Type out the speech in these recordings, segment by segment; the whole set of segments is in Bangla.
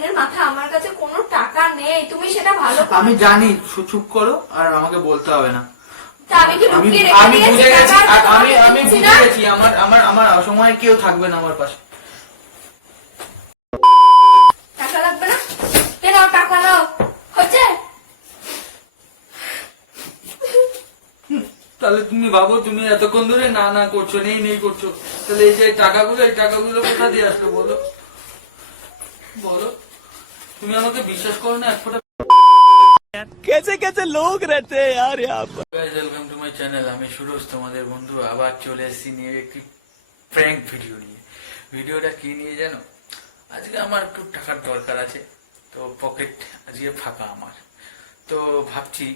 ফ্যানের মাথা আমার কাছে কোনো টাকা নেই তুমি সেটা ভালো আমি জানি চুপ করো আর আমাকে বলতে হবে না। আমি কি আমি লুকিয়ে রেখে আমি দিয়েছি বুঝে গেছি আমি আমি বুঝে গেছি আমার আমার আমার সময় কেউ থাকবে না আমার পাশে। টাকা লাগবে না? এ টাকা নাও হচ্ছে? তাহলে তুমি ভাবো তুমি এতক্ষণ ধরে না না করছ নেই নেই করছ। তাহলে এই যে টাকাগুলো এই টাকাগুলো কোথা দিয়ে আসলো বলো? বলো। তুমি আমাকে বিশ্বাস করো না এক লোক রেতে আর ওয়েলকাম টু মাই চ্যানেল আমি সুরজ তোমাদের বন্ধু। আবার চলে এসেছি নিয়ে একটি প্র্যাঙ্ক ভিডিও নিয়ে। ভিডিওটা কি নিয়ে জানো? আজকে আমার একটু টাকার দরকার আছে তো পকেট আজকে ফাঁকা আমার। তো ভাবছি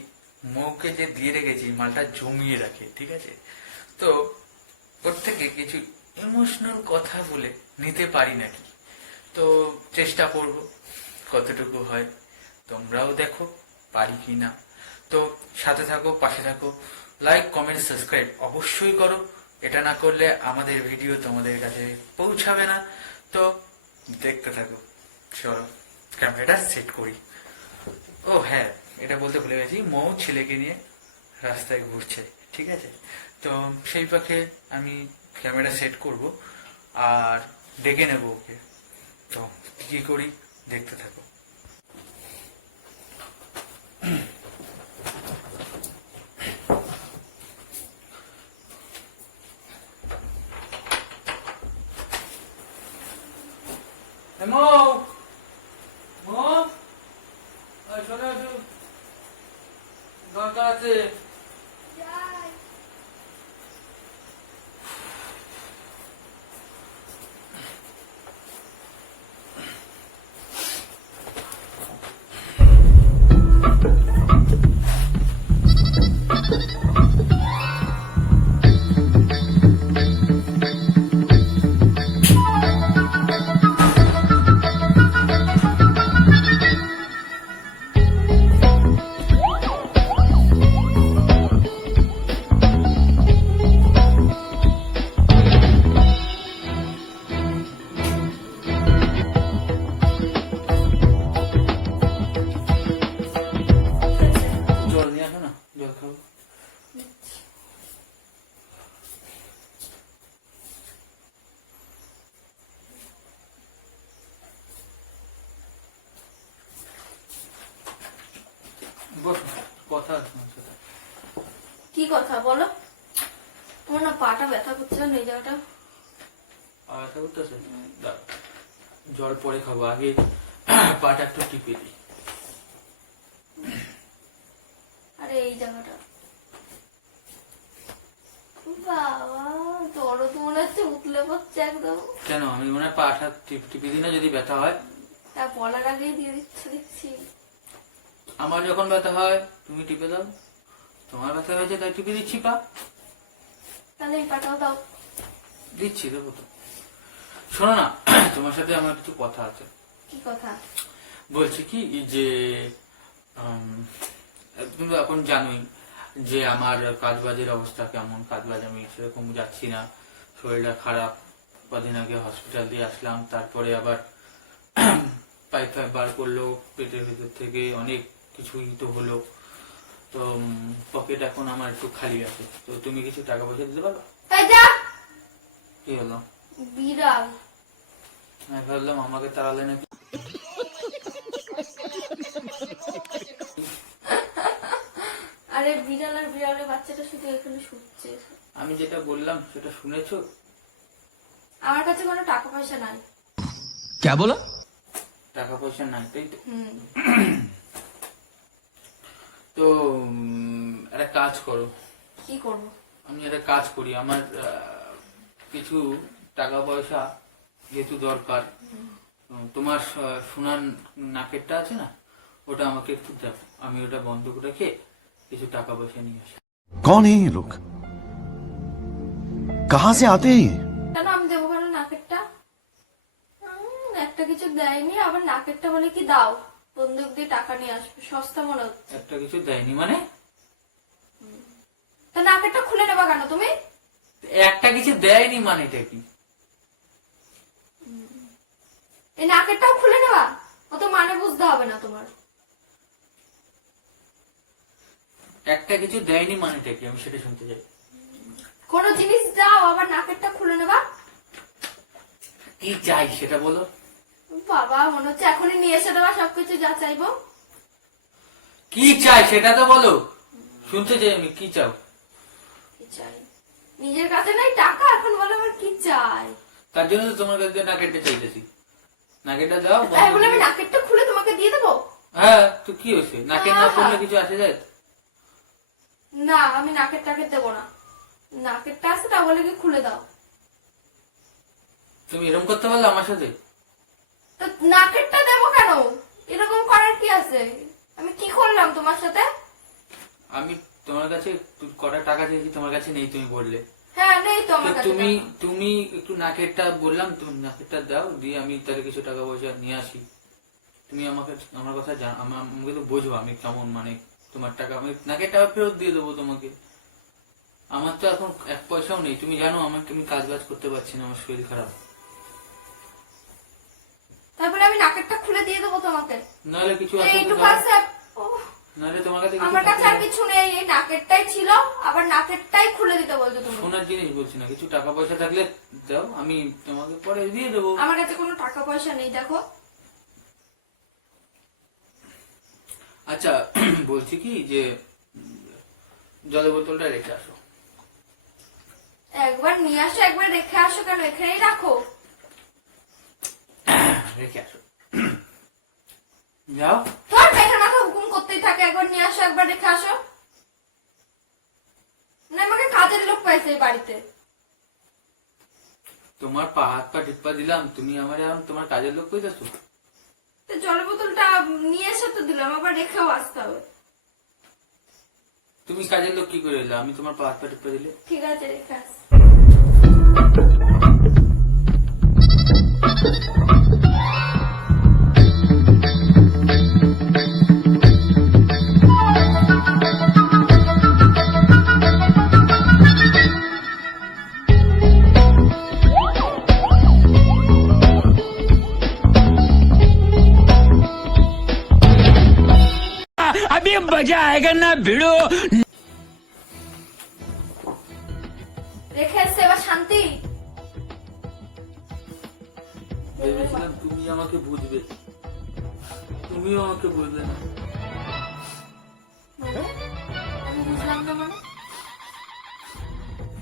মৌকে যে দিয়ে রেখেছি মালটা জমিয়ে রাখে ঠিক আছে? তো ওর থেকে কিছু ইমোশনাল কথা বলে নিতে পারি নাকি? তো চেষ্টা করব। কতটুকু হয়? তোমরাও দেখো, পারি কি না? তো সাথে থাকো, পাশে থাকো। লাইক কমেন্ট সাবস্ক্রাইব অবশ্যই করো। এটা না করলে আমাদের ভিডিও তোমাদের কাছে পৌঁছাবে না। তো দেখতে থাকো। চলো ক্যামেরাটা সেট করি। ও হ্যাঁ এটা বলতে ভুলে গেছি। মৌ ছেলেকে নিয়ে রাস্তায় ঘুরছে, ঠিক আছে? তো সেই পাখে আমি ক্যামেরা সেট করব আর ডেকে নেব ওকে। তো কি করি? দেখতে থাকো। 好。কথা আছে কি কথা বলো? তোমার না পাটা ব্যথা করছে না এই জায়গাটা। উঠতেছে দাঁড়াও। জল পরে খাব আগে পাটা একটু টিপে দিই। আরে এই জায়গাটা। বাবা দরদ মনে হচ্ছে উতলে পড়ছে একদম। কেন? আমি মনে হয় পাটা টিপ টিপে দিই না যদি ব্যথা হয়। তা বলার আগেই দিয়ে দিচ্ছ দেখছি। আমার যখন ব্যথা হয় তুমি টিপে দাও। তোমার ব্যথা হয়েছে তাই টিপে দিচ্ছি পা। তাহলে এই পাটাও দাও। দিচ্ছি দেবো তো। শোনো না তোমার সাথে আমার কিছু কথা আছে। কি কথা? বলছি কি যে তুমি এখন জানোই যে আমার কাজবাজের অবস্থা কেমন। কাজবাজ আমি সেরকম যাচ্ছি না। শরীরটা খারাপ। কদিন আগে হসপিটাল দিয়ে আসলাম। তারপরে আবার পাইপ ফাইপ বার করল পেটের ভিতর থেকে অনেক কিছুই তো হলো। তো পকেট এখন আমার একটু খালি আছে। তো তুমি কিছু টাকা পয়সা দিতে পারো কি হলো? বিড়াল। আমি ভাবলাম আমাকে তাড়ালে নাকি আরে বিড়াল আর বিড়ালের বাচ্চাটা শুধু এখানে শুচ্ছে। আমি যেটা বললাম সেটা শুনেছো? আমার কাছে কোনো টাকা পয়সা নাই। কে বলো? টাকা পয়সা নাই তাই তো? তো একটা কাজ করো। কি করব? আমি একটা কাজ করি। আমার কিছু টাকা পয়সা যেহেতু দরকার তোমার সোনার নাকেরটা আছে না? ওটা আমাকে একটু দাও। আমি ওটা বন্ধ করে রেখে কিছু টাকা পয়সা নিয়ে আসি। কোন এই লোক কাহা সে আতে কেন আমি দেবো কেন নাকেরটা? একটা কিছু দেয়নি আবার নাকেরটা বলে কি দাও? বন্দুক দিয়ে টাকা নিয়ে আসবে সস্তা মনে হচ্ছে। একটা কিছু দেয়নি মানে? তা নাকেরটা খুলে নেবা কেন তুমি? একটা কিছু দেয়নি মানে এটা কি এই নাকেরটাও খুলে ও অত মানে বুঝতে হবে না তোমার। একটা কিছু দেয়নি মানেটা কি? আমি সেটা শুনতে চাই। কোনো জিনিস দাও আবার নাকেরটা খুলে নেবা। কি চাই সেটা বলো? বাবা মনে হচ্ছে এখনই নিয়ে এসে দেবা সবকিছু যা চাইব। কি চাই সেটা তো বলো। শুনতে চাই আমি কি চাও? কি চাই? নিজের কাছে নাই টাকা এখন বলে আমার কি চাই? তার জন্য তো তোমার কাছে নাকেটটা চাইতেছি। নাকেটটা দাও তাই বলে আমি নাকেরটা খুলে তোমাকে দিয়ে দেবো? হ্যাঁ তো কি হয়েছে? নাকের না। করলে কিছু আসে যায়? না আমি নাকের টাকে দেবো না। নাকেরটা আছে তা বলে কি খুলে দাও। তুমি এরকম করতে পারলে আমার সাথে? তো নাকেরটা দেবো কেন? এরকম করার কি আছে? আমি কি করলাম তোমার সাথে? আমি তোমার কাছে কটা টাকা চেয়েছি তোমার কাছে নেই তুমি বললে। হ্যাঁ নেই তো তো আমার কাছে তুমি তুমি একটু নাকেরটা বললাম তুমি নাকেরটা দাও দিয়ে আমি তাহলে কিছু টাকা পয়সা নিয়ে আসি। তুমি আমাকে আমার কথা আমাকে তো বোঝো আমি কেমন মানে তোমার টাকা আমি নাকের টাকা ফেরত দিয়ে দেবো তোমাকে। আমার তো এখন এক পয়সাও নেই তুমি জানো আমাকে আমি কাজ বাজ করতে পারছি না আমার শরীর খারাপ তারপরে আমি নাকেরটা খুলে দিয়ে দেবো নাহলে কিছু আছে এইটুকু আছে নাহলে তোমার কাছে কিছু আমার কাছে আর কিছু নেই এই নাকেরটাই ছিল আবার নাকেরটাই খুলে দিতে বলছো তুমি। সোনার জিনিস বলছি না কিছু টাকা পয়সা থাকলে দাও আমি তোমাকে পরে দিয়ে দেবো। আমার কাছে কোনো টাকা পয়সা নেই দেখো। আচ্ছা বলছি কি যে জলের বোতলটা রেখে আসো। একবার নিয়ে আসো একবার রেখে আসো কেন? এখানেই রাখো। রেখে আসো। যাও। তোর পেটের মাথা হুকুম করতেই থাকে একবার নিয়ে আসো একবার রেখে আসো। না আমাকে কাজের লোক পাইছে এই বাড়িতে। তোমার পা হাত পা টিপ্পা দিলাম তুমি আমার এখন তোমার কাজের লোক কইতাছো? তো জলের বোতলটা নিয়ে এসে তো দিলাম আবার রেখেও আসতে হবে। তুমি কাজের লোক কি করে এলে? আমি তোমার পা হাত পা টিপ্পা দিলে। ঠিক আছে রেখে আস। अभी मजा आएगा ना भिड़ो রেখে এসছে এবার শান্তি ভেবেছিলাম তুমি আমাকে বুঝবে তুমিও আমাকে বুঝলে না মানে? আমি বুঝলাম না মানে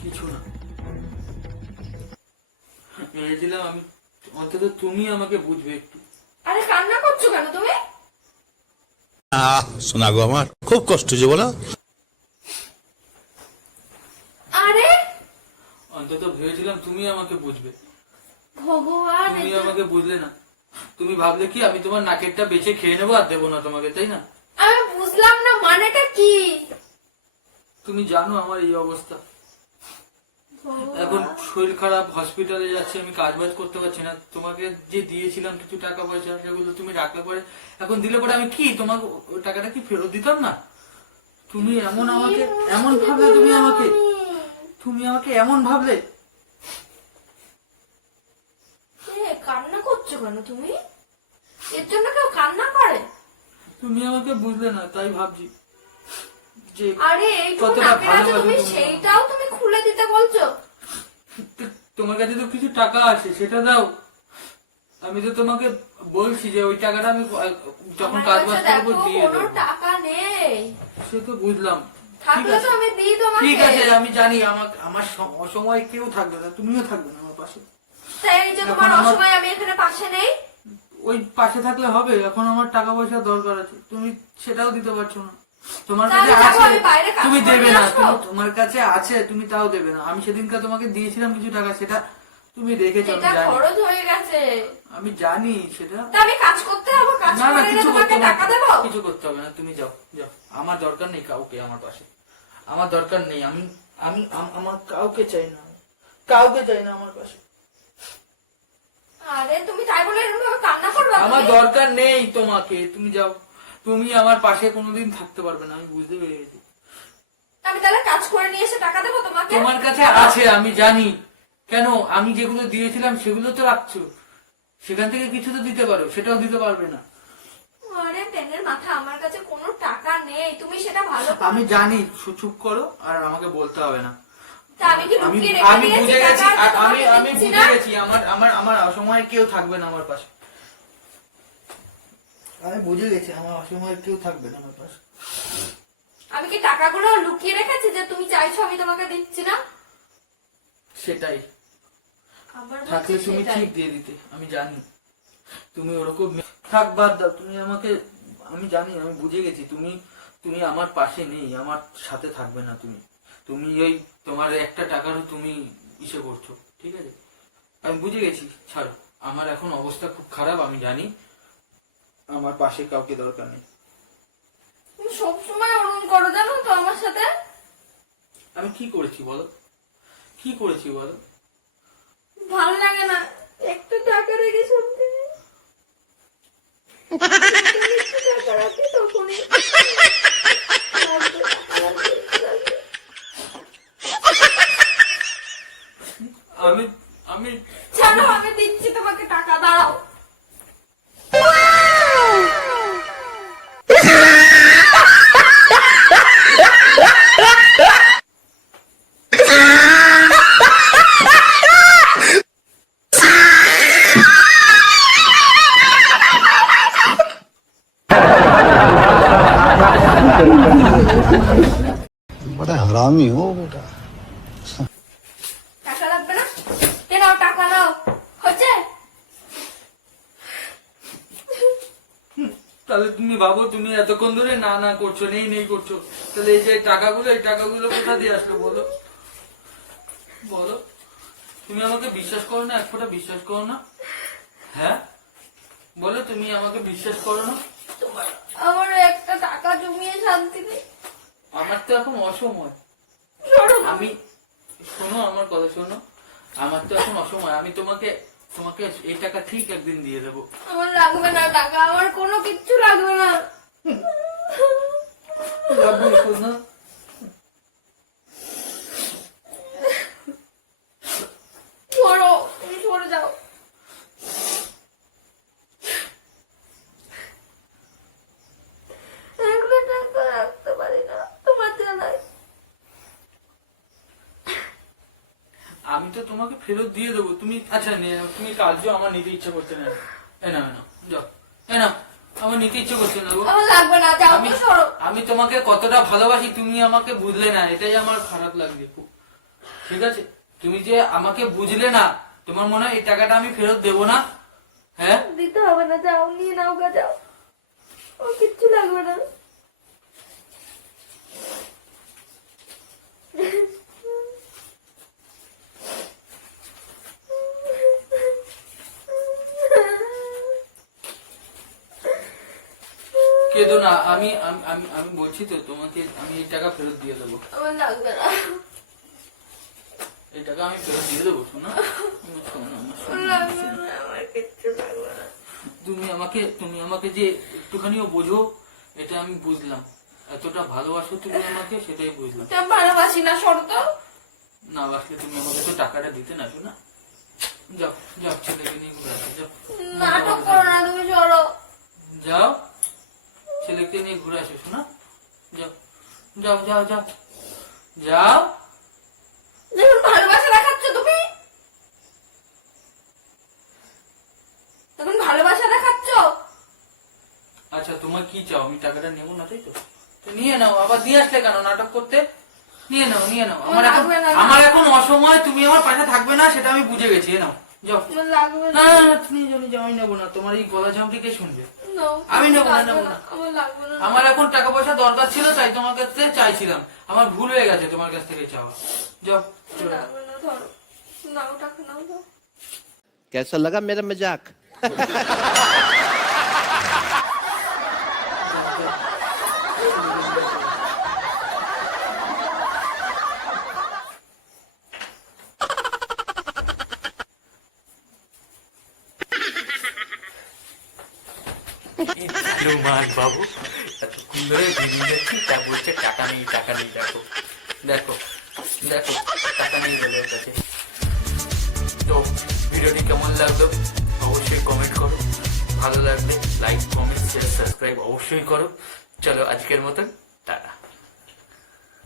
কিছু না ভেবেছিলাম আমি অন্তত তুমি আমাকে বুঝবে একটু আরে কান্না করছো কেন তুমি আহ শোনা গো আমার খুব কষ্ট যে বলো। আরে! অন্তত ভেবেছিলাম তুমি আমাকে বুঝবে। ভগবান তুমি আমাকে বুঝলে না। তুমি ভাবলে কি আমি তোমার নাকেরটা বেঁচে খেয়ে নেব আর দেবো না তোমাকে তাই না? আমি বুঝলাম না মানেটা কি? তুমি জানো আমার এই অবস্থা। এখন শরীর খারাপ হসপিটালে যাচ্ছে আমি কাজ বাজ করতে পারছি না। তোমাকে যে দিয়েছিলাম কিছু টাকা পয়সা সেগুলো তুমি রাখলে পরে এখন দিলে পরে আমি কি? তোমাকে টাকাটা কি ফেরত দিতাম না? তুমি এমন আমাকে এমন ভাবলে তুমি আমাকে তুমি আমাকে এমন ভাবলে। কান্না করছ কেন তুমি? এর জন্য কেউ কান্না করে? তুমি আমাকে বুঝলে না তাই ভাবছি। আরে কতটা ভালোবাসো তুমি সেইটাও তুমি খুলে দিতে বলছো? তোমার কাছে তো কিছু টাকা আছে সেটা দাও। আমি তো তোমাকে বলছি যে ওই টাকাটা আমি যখন কাজ বাজ করব দিয়ে কোনো টাকা নেই। সে তো বুঝলাম। থাকলে তো আমি দিই তোমাকে। ঠিক আছে আমি জানি আমার আমার অসময় কেউ থাকবে না তুমিও থাকবে না আমার পাশে। তাই যে তোমার আমার- অসময় আমি এখানে পাশে নেই? ওই পাশে থাকলে হবে এখন আমার টাকা পয়সা দরকার আছে। তুমি সেটাও দিতে পারছ না। তোমার কাছে আছে। তুমি দেবে না তোমার কাছে আছে তুমি তাও দেবে না। আমি সেদিনকে তোমাকে দিয়েছিলাম কিছু টাকা সেটা তুমি রেখেছো আমি জানি। খরচ হয়ে গেছে। আমি জানি সেটা আমি কাজ করতে হবে কাজ না না কিছু করতে টাকা। দেবো? কিছু করতে হবে না তুমি যাও যাও। আমার দরকার নেই কাউকে আমার পাশে। আমার দরকার নেই আমি আমি আমার কাউকে চাই না। কাউকে চাই না আমার পাশে। আরে তুমি তাই বলে কান্না করবে আমার দরকার নেই তোমাকে তুমি যাও। তুমি আমার পাশে কোনোদিন থাকতে পারবে না আমি বুঝতে পেরে গেছি। আমি তাহলে কাজ করে নিয়ে এসে টাকা দেবো তোমাকে? তোমার কাছে আছে আমি জানি। কেন? আমি যেগুলো দিয়েছিলাম সেগুলো তো রাখছো। সেখান থেকে কিছু তো দিতে পারো সেটাও দিতে পারবে না। মাথা আমার কাছে কোনো টাকা নেই তুমি সেটা ভালো আমি জানি সু- চুপ করো আর আমাকে বলতে হবে না। তা আমি কি আমি লুকিয়ে রেখে আমি দিয়েছি বুঝে গেছি? আর আমি আমি দিচ্ছি বুঝে না? গেছি আমার আমার আমার অসময়ে কেউ থাকবে না আমার পাশে। আমি বুঝে গেছি আমার অসময়ে কেউ থাকবে না আমার পাশে। আমি কি টাকাগুলো লুকিয়ে রেখেছি যে তুমি চাইছো আমি তোমাকে দিচ্ছি না? সেটাই। থাকলে তুমি ঠিক দিয়ে দিতে আমি জানি। তুমি ওরকম থাক বাদ দাও তুমি আমাকে আমি জানি আমি বুঝে গেছি তুমি তুমি আমার পাশে নেই আমার সাথে থাকবে না তুমি। তুমি ওই তোমার একটা টাকারও তুমি ইসে করছ ঠিক আছে? আমি বুঝে গেছি ছাড়ো। আমার এখন অবস্থা খুব খারাপ আমি জানি। আমার পাশে কাউকে দরকার নেই। তুমি সবসময় ওরকম করো জানো তো আমার সাথে? আমি কি করেছি বলো? কি করেছি বলো? ভালো লাগে না। একটু টাকা রেখে সত্যি। টাকা রাখি তখনই। আমি আমি ছাড়ো আমি দিচ্ছি তোমাকে টাকা দাঁড়াও। তুমি এতক্ষণ ধরে না না করছ নেই নেই করছ তাহলে এই যে টাকাগুলো এই টাকাগুলো কোথা দিয়ে আসলো বলো? বলো। তুমি আমাকে বিশ্বাস করো না এক ফোঁটা বিশ্বাস করো না? হ্যাঁ? বলো তুমি আমাকে বিশ্বাস করো না? আমার একটা টাকা জমিয়ে শান্তি নেই। আমার তো এখন অসময়। আমি শোনো আমার কথা শোনো। আমার তো এখন অসময়। আমি তোমাকে তোমাকে এই টাকা ঠিক একদিন দিয়ে দেবো। আমার লাগবে না টাকা। আমার কোনো কিচ্ছু জানাই আমি তো তোমাকে ফেরত দিয়ে দেবো। তুমি আচ্ছা তুমি কাজও আমার নিতে ইচ্ছে করছে না। এ না নিতে ইচ্ছে করছে না গো। আমার লাগবে না যাও আমি তো সরো। আমি তোমাকে কতটা ভালোবাসি তুমি আমাকে বুঝলে না এটাই আমার খারাপ লাগবে খুব। ঠিক আছে? তুমি যে আমাকে বুঝলে না তোমার মনে হয় এই টাকাটা আমি ফেরত দেবো না? হ্যাঁ? দিতে হবে না যাও নিয়ে নাও গা যাও। ও কিচ্ছু লাগবে না। কেঁদো না আমি আমি- আমি বলছি তো তোমাকে আমি এই টাকা ফেরত দিয়ে দেবো। আমার লাগবে না। এই টাকা আমি ফেরত দিয়ে দেবো শোনো। তুমি আমাকে তুমি আমাকে যে একটুখানিও বোঝো এটা আমি বুঝলাম। এতটা ভালোবাসো তুমি আমাকে সেটাই বুঝলাম। ভালোবাসি না সরো তো না বাসলে তুমি আমাকে তো টাকাটা দিতে না। শোনা যাও যাও ছেলেকে নিয়ে ঘুরে আসো যাও নাটক করো না তুমি সরো যাও ছেলেকে নিয়ে ঘুরে আসো শোনা যাও যাও যাও যাও। যাও। ভালোবাসা দেখাচ্ছ তুমি। তখন ভালোবাসা দেখাচ্ছ। আচ্ছা তোমার কি চাও? আমি টাকাটা নেব না তাই তো? নিয়ে নাও আবার দিয়ে আসলে কেন? নাটক করতে? নিয়ে নাও নিয়ে নাও। আমার এখন। আমার এখন অসময় তুমি আমার পাশে থাকবে না সেটা আমি বুঝে গেছি এ নাও। না না না না তুমি জানি যাও আমি নেবো না তোমার এই গলা ঝামটি কে শুনবে নাও, আমি নেবো না, লাগবে নেবো না। আমার লাগবে না আমার এখন টাকা পয়সা দরকার ছিল তাই তোমার কাছ থেকে চাইছিলাম আমার ভুল হয়ে গেছে তোমার কাছ থেকে চাওয়া যাও আমার চলো। লাগবে না ধরো নাও টাকা নাও দাও कैसा लगा मेरा मजाक রুমাল বাবু এতক্ষণ ধরে বেরিয়ে যাচ্ছি, তা বলছে, টাকা নেই টাকা নেই, দেখো দেখো দেখো, টাকা নেই বলে কাছে। তো ভিডিওটি কেমন লাগল অবশ্যই কমেন্ট করো। ভালো লাগলে লাইক কমেন্ট শেয়ার সাবস্ক্রাইব অবশ্যই করো। চলো আজকের মতন।